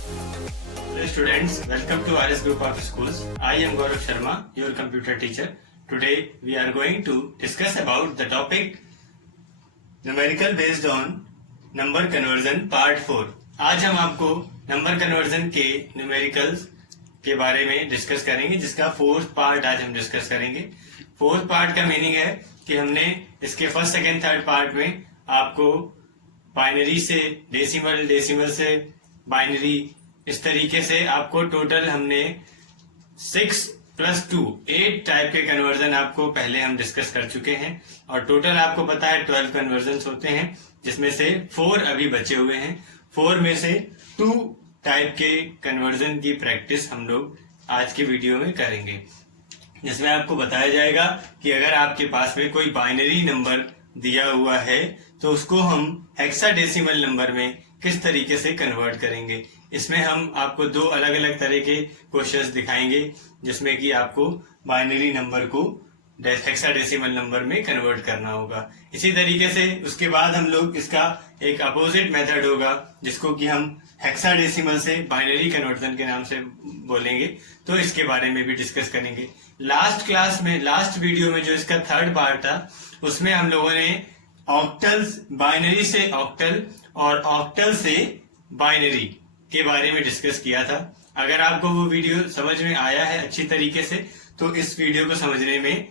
Hello students, welcome to RS Group of Schools. I am Gaurav Sharma, your computer teacher. Today we are going to discuss about the topic numerical based on number conversion part 4. आज हम आपको number conversion के numericals के बारे में discuss करेंगे, जिसका fourth part आज हम डिस्कस करेंगे। फोर्थ पार्ट का मीनिंग है कि हमने इसके फर्स्ट सेकेंड थर्ड पार्ट में आपको बाइनरी से डेसिमल, डेसिमल से बाइनरी, इस तरीके से आपको टोटल हमने 6 + 2 8 टाइप के कन्वर्जन आपको पहले हम डिस्कस कर चुके हैं और टोटल आपको पता है 12 कन्वर्जन होते हैं, जिसमें से 4 अभी बचे हुए हैं। 4 में से 2 टाइप के कन्वर्जन की प्रैक्टिस हम लोग आज के वीडियो में करेंगे, जिसमें आपको बताया जाएगा कि अगर आपके पास में कोई बाइनरी नंबर दिया हुआ है तो उसको हम हेक्साडेसिमल नंबर में किस तरीके से कन्वर्ट करेंगे। इसमें हम आपको 2 अलग अलग तरह के क्वेश्चंस दिखाएंगे, जिसमें कि आपको बाइनरी नंबर को हेक्साडेसिमल नंबर में कन्वर्ट करना होगा। इसी तरीके से उसके बाद हम लोग इसका एक अपोजिट मेथड होगा, जिसको कि हम हेक्साडेसिमल से बाइनरी कन्वर्जन के नाम से बोलेंगे, तो इसके बारे में भी डिस्कस करेंगे। लास्ट क्लास में, लास्ट वीडियो में जो इसका थर्ड पार्ट था, उसमें हम लोगों ने ऑक्टल्स, बाइनरी से ऑक्टल और ऑक्टल से बाइनरी के बारे में डिस्कस किया था। अगर आपको वो वीडियो समझ में आया है अच्छी तरीके से, तो इस वीडियो को समझने में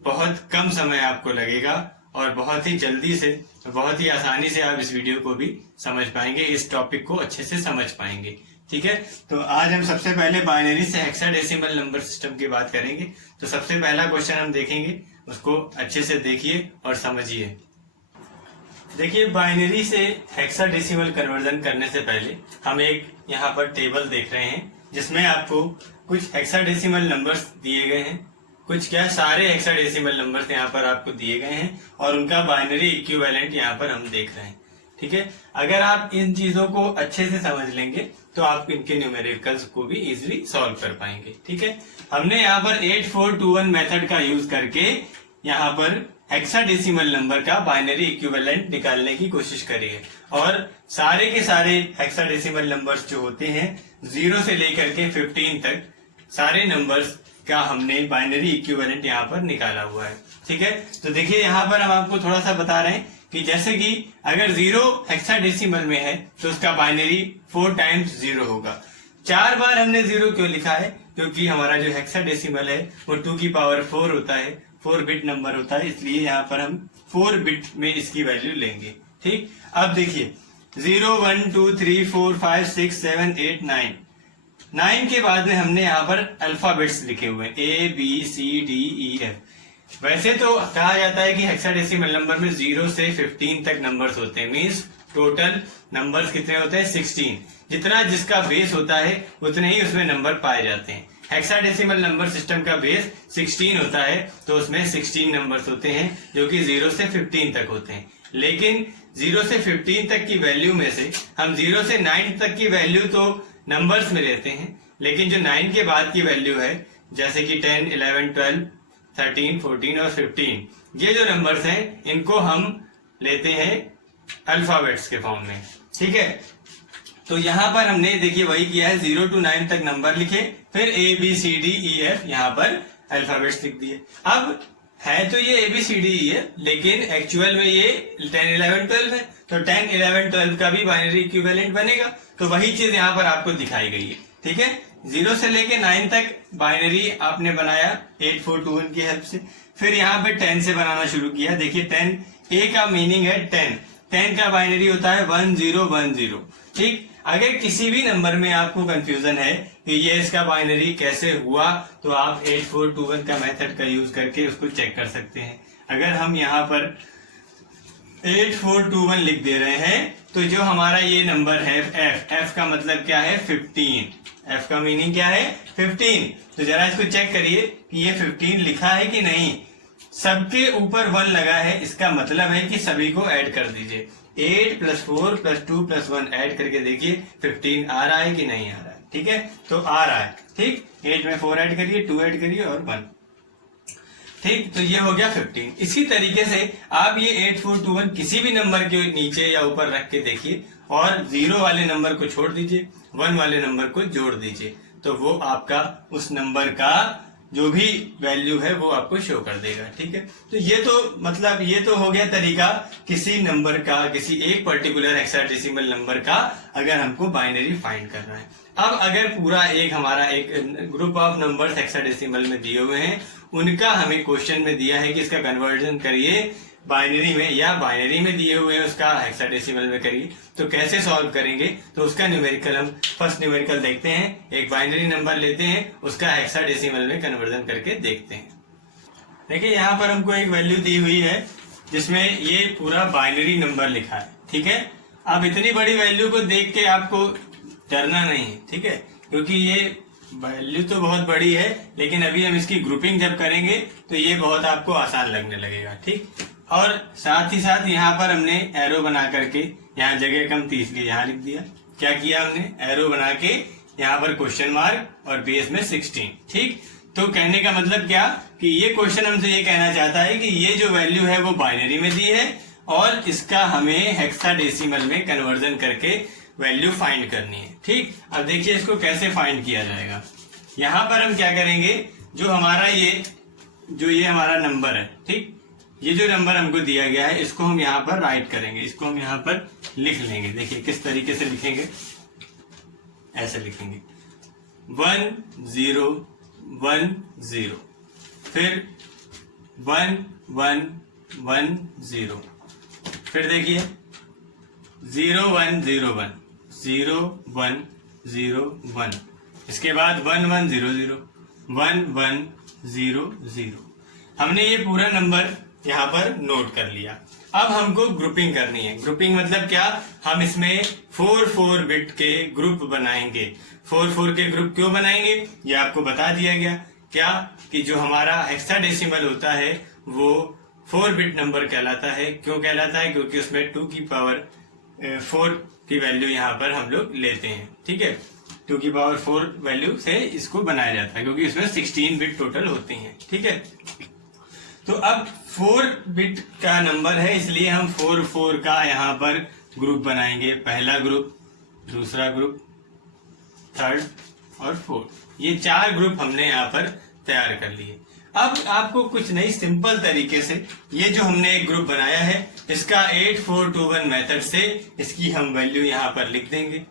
बहुत कम समय आपको लगेगा और बहुत ही जल्दी से, बहुत ही आसानी से आप इस वीडियो को भी समझ पाएंगे, इस टॉपिक को अच्छे से समझ पाएंगे। ठीक है, तो आज हम सबसे पहले बाइनरी से हेक्साडेसिमल नंबर सिस्टम की बात करेंगे। तो सबसे पहला क्वेश्चन हम देखेंगे, उसको अच्छे से देखिए और समझिए। देखिए, बाइनरी से हेक्साडेसिमल कन्वर्जन करने से पहले हम एक यहाँ पर टेबल देख रहे हैं, जिसमें आपको कुछ हेक्साडेसिमल नंबर्स दिए गए हैं, कुछ क्या सारे हेक्साडेसिमल नंबर्स यहाँ पर आपको दिए गए हैं और उनका बाइनरी इक्विवेलेंट यहाँ पर हम देख रहे हैं। ठीक है, अगर आप इन चीजों को अच्छे से समझ लेंगे तो आप इनके न्यूमेरिकल्स को भी इजीली सॉल्व कर पाएंगे। ठीक है, हमने यहाँ पर 8421 मेथड का यूज करके यहाँ पर हेक्साडेसिमल नंबर का बाइनरी इक्विवेलेंट निकालने की कोशिश करी है और सारे के सारे हेक्साडेसिमल नंबर्स जो होते हैं 0 से लेकर के 15 तक सारे नंबर्स का हमने बाइनरी इक्विवेलेंट यहाँ पर निकाला हुआ है। ठीक है, तो देखिए यहाँ पर हम आपको थोड़ा सा बता रहे हैं कि जैसे कि अगर 0 हेक्साडेसिमल में है तो उसका बाइनरी 4 टाइम्स 0 होगा। 4 बार हमने 0 क्यों लिखा है? क्योंकि हमारा जो हेक्साडेसिमल है वो 2 की पावर 4 होता है, 4 बिट नंबर होता है, इसलिए यहाँ पर हम 4 बिट में इसकी वैल्यू लेंगे। ठीक, अब देखिए 0 1 2 3 4 5 6 7 8 9 9 के बाद में हमने यहाँ पर अल्फाबेट्स लिखे हुए हैं, ABCDEF। वैसे तो कहा जाता है कि हेक्साडेसिमल नंबर में 0 से 15 तक नंबर्स होते हैं, मींस टोटल नंबर्स कितने होते हैं? 16। जितना जिसका बेस होता है उतने ही उसमें नंबर पाए जाते हैं। हेक्साडेसिमल नंबर सिस्टम का बेस 16 होता है, तो उसमें 16 नंबर्स होते हैं जो कि 0 से 15 तक होते हैं। लेकिन 0 से 15 तक की वैल्यू में से हम 0 से 9 तक की वैल्यू तो नंबर्स में लेते हैं, लेकिन जो 9 के बाद की वैल्यू है, जैसे कि 10, 11, 12, 13, 14 और 15, ये जो नंबर्स हैं इनको हम लेते हैं अल्फाबेट्स के फॉर्म में। ठीक है, तो यहाँ पर हमने देखिए वही किया है, 0 to 9 तक नंबर लिखे, फिर ABCDEF यहाँ पर अल्फाबेट्स लिख दिए। अब है तो ये ABCDEF, लेकिन एक्चुअल में ये 10, 11, 12 है, तो 10, 11, 12 का भी बाइनरी इक्विवेलेंट बनेगा। तो वही चीज यहाँ पर आपको दिखाई गई है। ठीक है, 0 से लेके 9 तक बाइनरी आपने बनाया 8421 की हेल्प से, फिर यहाँ पे 10 से बनाना शुरू किया। देखिए 10 A का मीनिंग है 10, 10 का बाइनरी होता है 1010। ठीक, अगर किसी भी नंबर में आपको कंफ्यूजन है कि ये इसका बाइनरी कैसे हुआ, तो आप 8421 का मेथड का यूज करके उसको चेक कर सकते हैं। अगर हम यहाँ पर 8421 लिख दे रहे हैं, तो जो हमारा ये नंबर है F का मतलब क्या है? 15। F का मीनिंग क्या है? 15। तो जरा इसको चेक करिए कि ये 15 लिखा है कि नहीं। सबके ऊपर 1 लगा है, इसका मतलब है कि सभी को ऐड कर दीजिए। 8 + 4 + 2 + 1 ऐड करके देखिए 15 आ रहा है कि नहीं आ रहा है। ठीक है, तो आ रहा है। ठीक, 8 में 4 ऐड करिए, 2 ऐड करिए और 1। ठीक, तो ये हो गया 15। इसी तरीके से आप ये 8421 किसी भी नंबर के नीचे या ऊपर रख के देखिए और 0 वाले नंबर को छोड़ दीजिए, 1 वाले नंबर को जोड़ दीजिए, तो वो आपका उस नंबर का जो भी वैल्यू है वो आपको शो कर देगा। ठीक है, तो ये तो मतलब ये तो हो गया तरीका किसी नंबर का, किसी एक पर्टिकुलर हेक्साडेसिमल नंबर का अगर हमको बाइनरी फाइंड करना है। अब अगर पूरा एक हमारा एक ग्रुप ऑफ नंबर्स हेक्साडेसिमल में दिए हुए हैं, उनका हमें क्वेश्चन में दिया है कि इसका कन्वर्जन करिए बाइनरी में, या बाइनरी में दिए हुए हैं उसका हेक्साडेसिमल में करिए, तो कैसे सॉल्व करेंगे? तो उसका न्यूमेरिकल हम फर्स्ट न्यूमेरिकल देखते हैं। एक बाइनरी नंबर लेते हैं, उसका हेक्साडेसिमल में कन्वर्जन करके देखते हैं। देखिए यहाँ पर हमको एक वैल्यू दी हुई है जिसमें ये पूरा बाइनरी नंबर लिखा है। ठीक है, अब इतनी बड़ी वैल्यू को देख के आपको डरना नहीं है, ठीक है, क्योंकि ये वैल्यू तो बहुत बड़ी है, लेकिन अभी हम इसकी ग्रुपिंग जब करेंगे तो ये बहुत आपको आसान लगने लगेगा। ठीक, और साथ ही साथ यहाँ पर हमने एरो बना करके यहाँ जगह कम थी इसलिए यहाँ लिख दिया। क्या किया हमने? एरो बना के यहाँ पर क्वेश्चन मार्क और बेस में 16। ठीक, तो कहने का मतलब क्या कि ये क्वेश्चन हमसे ये कहना चाहता है कि ये जो वैल्यू है वो बाइनरी में दी है और इसका हमें हेक्साडेसिमल में कन्वर्जन करके वैल्यू फाइंड करनी है। ठीक, अब देखिए इसको कैसे फाइंड किया जाएगा। यहाँ पर हम क्या करेंगे, जो हमारा ये हमारा नंबर है, ठीक, ये जो नंबर हमको दिया गया है इसको हम यहाँ पर राइट करेंगे, इसको हम यहाँ पर लिख लेंगे। देखिए किस तरीके से लिखेंगे, ऐसे लिखेंगे 1 0 1 0, फिर 1 1 1 0, फिर देखिए 0 1 0 1 0 1 0 1, इसके बाद 1 1 0 0 1 1 0 0। हमने ये पूरा नंबर यहाँ पर नोट कर लिया। अब हमको ग्रुपिंग करनी है। ग्रुपिंग मतलब क्या, हम इसमें 4 बिट के ग्रुप बनाएंगे। 4 के ग्रुप क्यों बनाएंगे ये आपको बता दिया गया। क्या कि जो हमारा हेक्साडेसिमल होता है वो 4 बिट नंबर कहलाता है। क्यों कहलाता है? क्योंकि उसमें 2 की पावर 4 की वैल्यू यहाँ पर हम लोग लेते हैं। ठीक है, 2 की पावर 4 वैल्यू से इसको बनाया जाता है, क्योंकि इसमें 16 बिट टोटल होती हैं। ठीक है, तो अब 4 बिट का नंबर है, इसलिए हम 4 का यहाँ पर ग्रुप बनाएंगे। पहला ग्रुप, दूसरा ग्रुप, थर्ड और फोर्थ, ये 4 ग्रुप हमने यहाँ पर तैयार कर लिए। अब आपको कुछ नहीं, सिंपल तरीके से ये जो हमने एक ग्रुप बनाया है इसका 8421 मेथड से इसकी हम वैल्यू यहाँ पर लिख देंगे।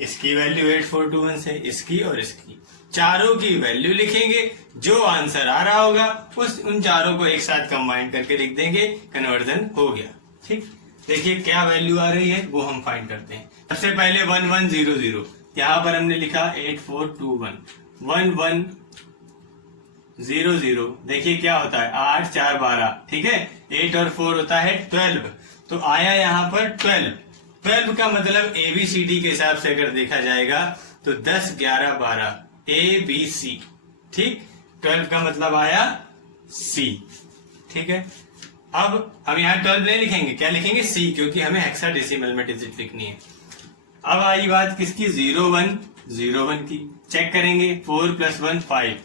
इसकी वैल्यू 8421 से, इसकी और इसकी, चारों की वैल्यू लिखेंगे। जो आंसर आ रहा होगा उन चारों को एक साथ कंबाइन करके लिख देंगे, कन्वर्जन हो गया। ठीक, देखिए क्या वैल्यू आ रही है वो हम फाइंड करते हैं। सबसे पहले 1 1 0 0, यहाँ पर हमने लिखा 8421 1 1 0 0। देखिए क्या होता है, 8 4 12, ठीक है, 8 और 4 होता है 12, तो आया यहाँ पर 12। 12 का मतलब ABCD के हिसाब से अगर देखा जाएगा तो 10 11 12 ABC। ठीक, 12 का मतलब आया C। ठीक है, अब हम यहाँ 12 नहीं लिखेंगे, क्या लिखेंगे? C, क्योंकि हमें हेक्साडेसिमल में डिजिट लिखनी है। अब आई बात किसकी? 0 1 0 1 की। चेक करेंगे, 4 + 1 5।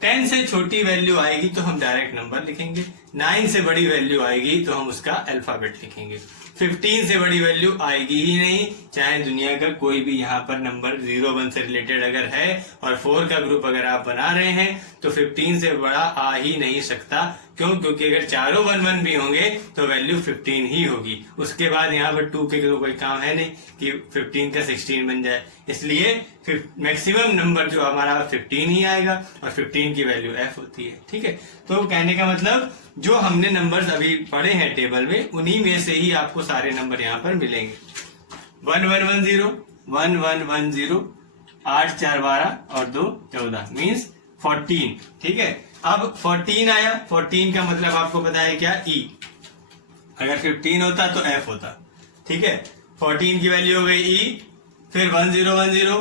10 से छोटी वैल्यू आएगी तो हम डायरेक्ट नंबर लिखेंगे। 9 से बड़ी वैल्यू आएगी तो हम उसका अल्फाबेट लिखेंगे। 15 से बड़ी वैल्यू आएगी ही नहीं, चाहे दुनिया का कोई भी यहाँ पर नंबर 0 1 से रिलेटेड अगर है और 4 का ग्रुप अगर आप बना रहे हैं तो 15 से बड़ा आ ही नहीं सकता। क्यों? क्योंकि अगर चारों 1 1 भी होंगे तो वैल्यू 15 ही होगी। उसके बाद यहाँ पर 2 के कोई काम है नहीं कि 15 का 16 बन जाए, इसलिए मैक्सिमम नंबर जो हमारा 15 ही आएगा और 15 की वैल्यू F होती है। ठीक है, तो कहने का मतलब जो हमने नंबर्स अभी पढ़े हैं टेबल में, उन्हीं में से ही आपको सारे नंबर यहाँ पर मिलेंगे। 1 1 1 0 1 1 1 0, 8 4 12 और 2 14 मीन्स 14। ठीक है, अब 14 आया, 14 का मतलब आपको पता है क्या? E। अगर 15 होता तो F होता। ठीक है, 14 की वैल्यू हो गई E, फिर 1 0 1 0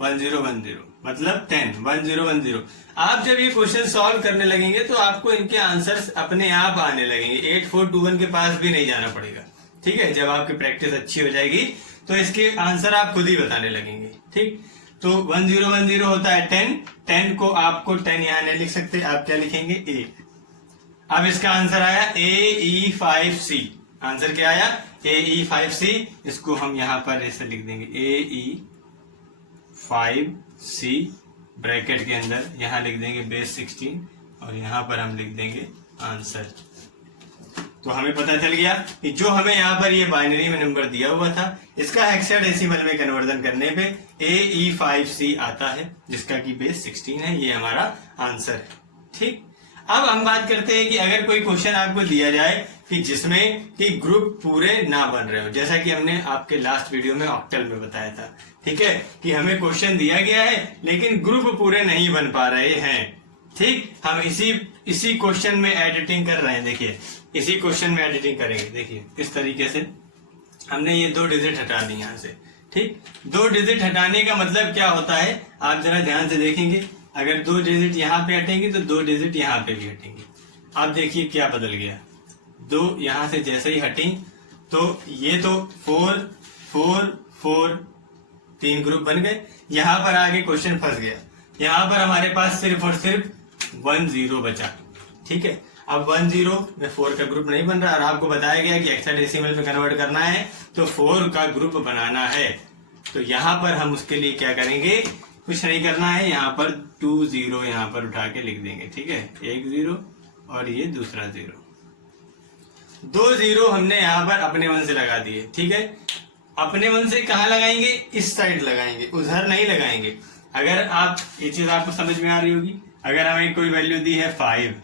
1 0 1 0 मतलब 10 1 0 1 0। आप जब ये क्वेश्चन सॉल्व करने लगेंगे तो आपको इनके आंसर्स अपने आप आने लगेंगे। 8421 के पास भी नहीं जाना पड़ेगा। ठीक है, जब आपकी प्रैक्टिस अच्छी हो जाएगी तो इसके आंसर आप खुद ही बताने लगेंगे। ठीक, तो 1 0 1 0 होता है 10। 10 को आपको 10 यहाँ नहीं लिख सकते, आप क्या लिखेंगे? 8। अब इसका आंसर आया AE5C। आंसर क्या आया AE5C। इसको हम यहाँ पर ऐसे लिख देंगे AE5C ब्रैकेट के अंदर यहाँ लिख देंगे बेस 16 और यहाँ पर हम लिख देंगे आंसर। तो हमें पता चल गया कि जो हमें यहाँ पर ये बाइनरी में नंबर दिया हुआ था इसका हेक्साडेसिमल में कन्वर्जन करने पे AE5C आता है जिसका कि बेस 16 है। ये हमारा आंसर है। ठीक, अब हम बात करते हैं कि अगर कोई क्वेश्चन आपको दिया जाए कि जिसमें कि ग्रुप पूरे ना बन रहे हो, जैसा कि हमने आपके लास्ट वीडियो में ऑक्टल में बताया था। ठीक है, कि हमें क्वेश्चन दिया गया है लेकिन ग्रुप पूरे नहीं बन पा रहे हैं। ठीक, हम इसी क्वेश्चन में एडिटिंग कर रहे हैं। देखिए इसी क्वेश्चन में एडिटिंग करेंगे। देखिए इस तरीके से हमने ये 2 डिजिट हटा दी यहाँ से। ठीक, 2 डिजिट हटाने का मतलब क्या होता है आप जरा ध्यान से देखेंगे। अगर 2 डिजिट यहाँ पे हटेंगे तो 2 डिजिट यहाँ पे भी हटेंगे। अब देखिए क्या बदल गया, 2 यहाँ से जैसे ही हटी तो ये तो 4 4 4 3 ग्रुप बन गए। यहाँ पर आगे क्वेश्चन फंस गया। यहाँ पर हमारे पास सिर्फ और सिर्फ 1 0 बचा। ठीक है, अब 1 0 में 4 का ग्रुप नहीं बन रहा और आपको बताया गया कि हेक्साडेसिमल में कन्वर्ट करना है तो 4 का ग्रुप बनाना है। तो यहाँ पर हम उसके लिए क्या करेंगे, कुछ नहीं करना है, यहाँ पर 2 0 यहाँ पर उठा के लिख देंगे। ठीक है, 1 0 और ये दूसरा 0। 2 0 हमने यहाँ पर अपने मन से लगा दिए। ठीक है, अपने मन से कहाँ लगाएंगे, इस साइड लगाएंगे, उधर नहीं लगाएंगे। अगर आप ये चीज आपको समझ में आ रही होगी, अगर हमें कोई वैल्यू दी है 5,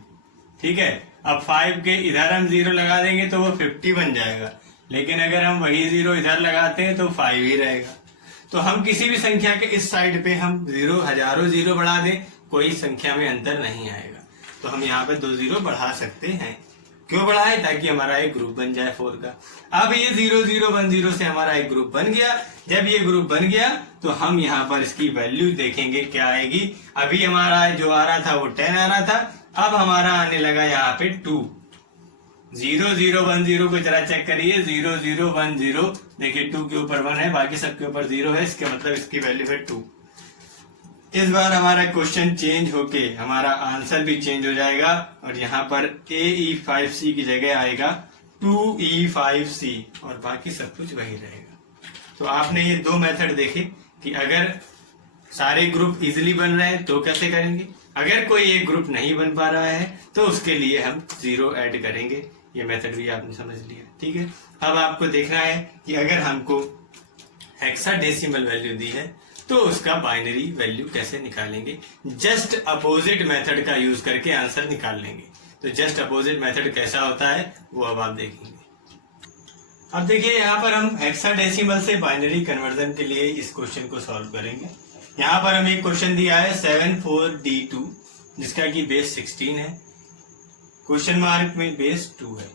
ठीक है, अब 5 के इधर हम 0 लगा देंगे तो वो 50 बन जाएगा। लेकिन अगर हम वही 0 इधर लगाते हैं तो 5 ही रहेगा। तो हम किसी भी संख्या के इस साइड पे हम 0 हजारों 0 बढ़ा दें, कोई संख्या में अंतर नहीं आएगा। तो हम यहाँ पे 2 0 बढ़ा सकते हैं। क्यों बढ़ाए, ताकि हमारा एक ग्रुप बन जाए 4 का। अब ये 0 0 1 0 से हमारा एक ग्रुप बन गया। जब ये ग्रुप बन गया तो हम यहाँ पर इसकी वैल्यू देखेंगे क्या आएगी। अभी हमारा जो आ रहा था वो 10 आ रहा था, अब हमारा आने लगा यहाँ पे 2। 0 0 1 0 को जरा चेक करिए, 0 0 1 0, देखिए 2 के ऊपर 1 है, बाकी सबके ऊपर 0 है, इसके मतलब इसकी वैल्यू है 2। इस बार हमारा क्वेश्चन चेंज होके हमारा आंसर भी चेंज हो जाएगा और यहाँ पर AE5C की जगह आएगा 2E5C और बाकी सब कुछ वही रहेगा। तो आपने ये 2 मेथड देखे कि अगर सारे ग्रुप इजीली बन रहे हैं तो कैसे करेंगे, अगर कोई एक ग्रुप नहीं बन पा रहा है तो उसके लिए हम 0 ऐड करेंगे। ये मेथड भी आपने समझ लिया। ठीक है, अब आपको देखना है कि अगर हमको हेक्साडेसिमल वैल्यू दी है तो उसका बाइनरी वैल्यू कैसे निकालेंगे। जस्ट अपोजिट मेथड का यूज करके आंसर निकाल लेंगे। तो जस्ट अपोजिट मेथड कैसा होता है वो अब आप देखेंगे। अब देखिए यहाँ पर हम हेक्साडेसिमल से बाइनरी कन्वर्जन के लिए इस क्वेश्चन को सॉल्व करेंगे। यहाँ पर हमें एक क्वेश्चन दिया है 74D2 जिसका कि बेस 16 है, क्वेश्चन मार्क में बेस 2 है,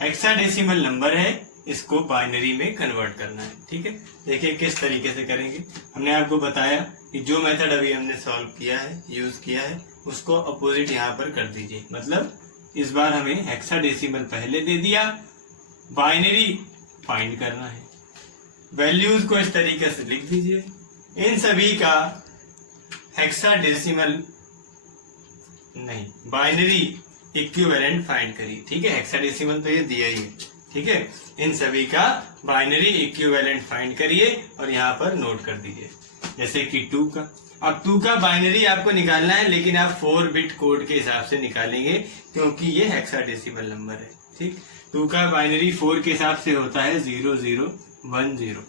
हेक्साडेसिमल नंबर है, इसको बाइनरी में कन्वर्ट करना है। ठीक है, देखिए किस तरीके से करेंगे। हमने आपको बताया कि जो मेथड अभी हमने सॉल्व किया है, यूज किया है, उसको अपोजिट यहाँ पर कर दीजिए। मतलब इस बार हमें हेक्साडेसिमल पहले दे दिया, बाइनरी फाइंड करना है, वैल्यूज को इस तरीके से लिख दीजिए। इन सभी का हेक्साडेसिमल नहीं बाइनरी इक्विवेलेंट फाइंड करिए। ठीक है, हेक्साडेसिमल तो ये दिया ही है। ठीक है, इन सभी का बाइनरी इक्विवेलेंट फाइंड करिए और यहाँ पर नोट कर दीजिए। जैसे कि 2 का, अब 2 का बाइनरी आपको निकालना है लेकिन आप 4 बिट कोड के हिसाब से निकालेंगे क्योंकि ये हेक्साडेसिमल नंबर है। ठीक, 2 का बाइनरी 4 के हिसाब से होता है 0 0 1 0।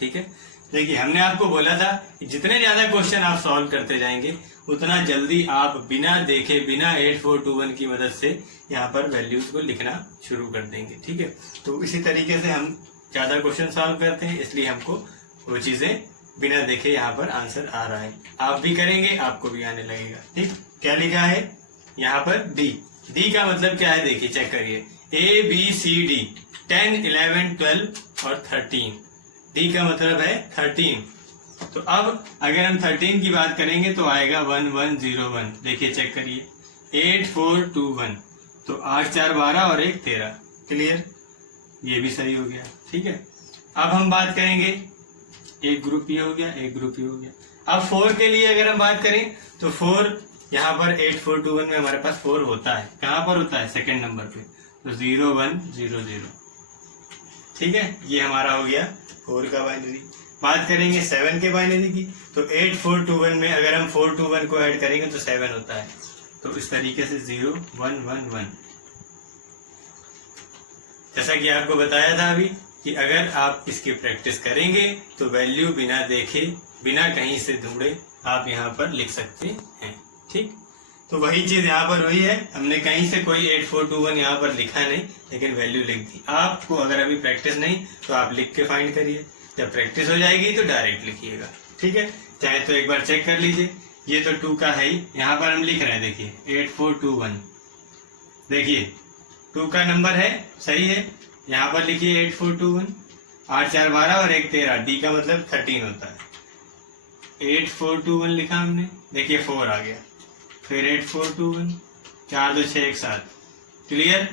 ठीक है, देखिए हमने आपको बोला था कि जितने ज्यादा क्वेश्चन आप सॉल्व करते जाएंगे उतना जल्दी आप बिना देखे, बिना 8421 की मदद से यहाँ पर वैल्यूज को लिखना शुरू कर देंगे। ठीक है, तो इसी तरीके से हम ज्यादा क्वेश्चन सॉल्व करते हैं, इसलिए हमको वो चीजें बिना देखे यहाँ पर आंसर आ रहा है। आप भी करेंगे, आपको भी आने लगेगा। ठीक, क्या लिखा है यहाँ पर डी का मतलब क्या है, देखिए चेक करिए, ABCD 10 11 12 और 13। डी का मतलब है 13। तो अब अगर हम 13 की बात करेंगे तो आएगा 1101। देखिए चेक करिए, 8421, तो 8 4 12 और 1 13। क्लियर, ये भी सही हो गया। ठीक है, अब हम बात करेंगे, एक ग्रुप ये हो गया, एक ग्रुप ये हो गया। अब 4 के लिए अगर हम बात करें तो 4 यहाँ पर 8421 में हमारे पास 4 होता है। कहाँ पर होता है, सेकंड नंबर पे। तो 0 1 0 0। ठीक है, ये हमारा हो गया 4 का बाइनरी। बात करेंगे 7 के बाइनरी की, तो 8 4 2 1 में अगर हम 4 2 1 को ऐड करेंगे तो 7 होता है। तो इस तरीके से 0 1 1 1। जैसा कि आपको बताया था अभी कि अगर आप इसकी प्रैक्टिस करेंगे तो वैल्यू बिना देखे, बिना कहीं से ढूंढे आप यहाँ पर लिख सकते हैं। ठीक, तो वही चीज यहाँ पर हुई है। हमने कहीं से कोई 8 4 2 1 यहाँ पर लिखा नहीं, लेकिन वैल्यू लिख दी। आपको अगर अभी प्रैक्टिस नहीं तो आप लिख के फाइंड करिए, जब प्रैक्टिस हो जाएगी तो डायरेक्ट लिखिएगा। ठीक है, चाहे तो एक बार चेक कर लीजिए। ये तो 2 का है ही, यहाँ पर हम लिख रहे हैं, देखिए 8 4 2 1। देखिए 2 का नंबर है, सही है। यहाँ पर लिखिए 8 4 2 1। 8 4 12 और 1 13, डी का मतलब 13 होता है। 8 4 2 1 लिखा हमने, देखिए 4 आ गया। फिर 8 4 2 1, 4 2 6 1 7। क्लियर?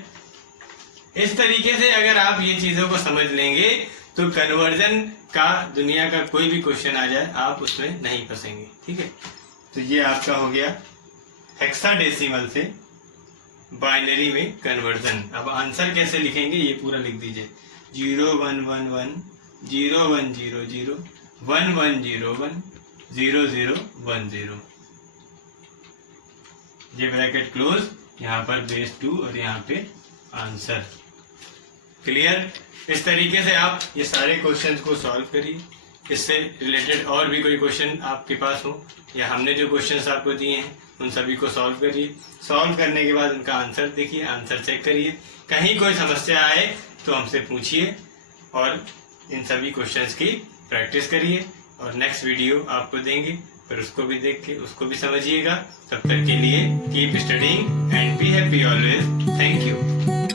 इस तरीके से अगर आप ये चीजों को समझ लेंगे तो कन्वर्जन का दुनिया का कोई भी क्वेश्चन आ जाए आप उसमें नहीं फंसेंगे। ठीक है, तो ये आपका हो गया हेक्साडेसिमल से बाइनरी में कन्वर्जन। अब आंसर कैसे लिखेंगे ये पूरा लिख दीजिए। 0 1 1 1 0 1 0 0 1 1 0 1 0 0 1 0। ये ब्रैकेट क्लोज, यहाँ पर बेस 2 और यहाँ पे आंसर। क्लियर? इस तरीके से आप ये सारे क्वेश्चंस को सॉल्व करिए। इससे रिलेटेड और भी कोई क्वेश्चन आपके पास हो या हमने जो क्वेश्चंस आपको दिए हैं उन सभी को सॉल्व करिए। सॉल्व करने के बाद उनका आंसर देखिए, आंसर चेक करिए। कहीं कोई समस्या आए तो हमसे पूछिए और इन सभी क्वेश्चंस की प्रैक्टिस करिए। और नेक्स्ट वीडियो आपको देंगे, फिर उसको भी देख के उसको भी समझिएगा। तब तक के लिए keep studying and be happy always. Thank you.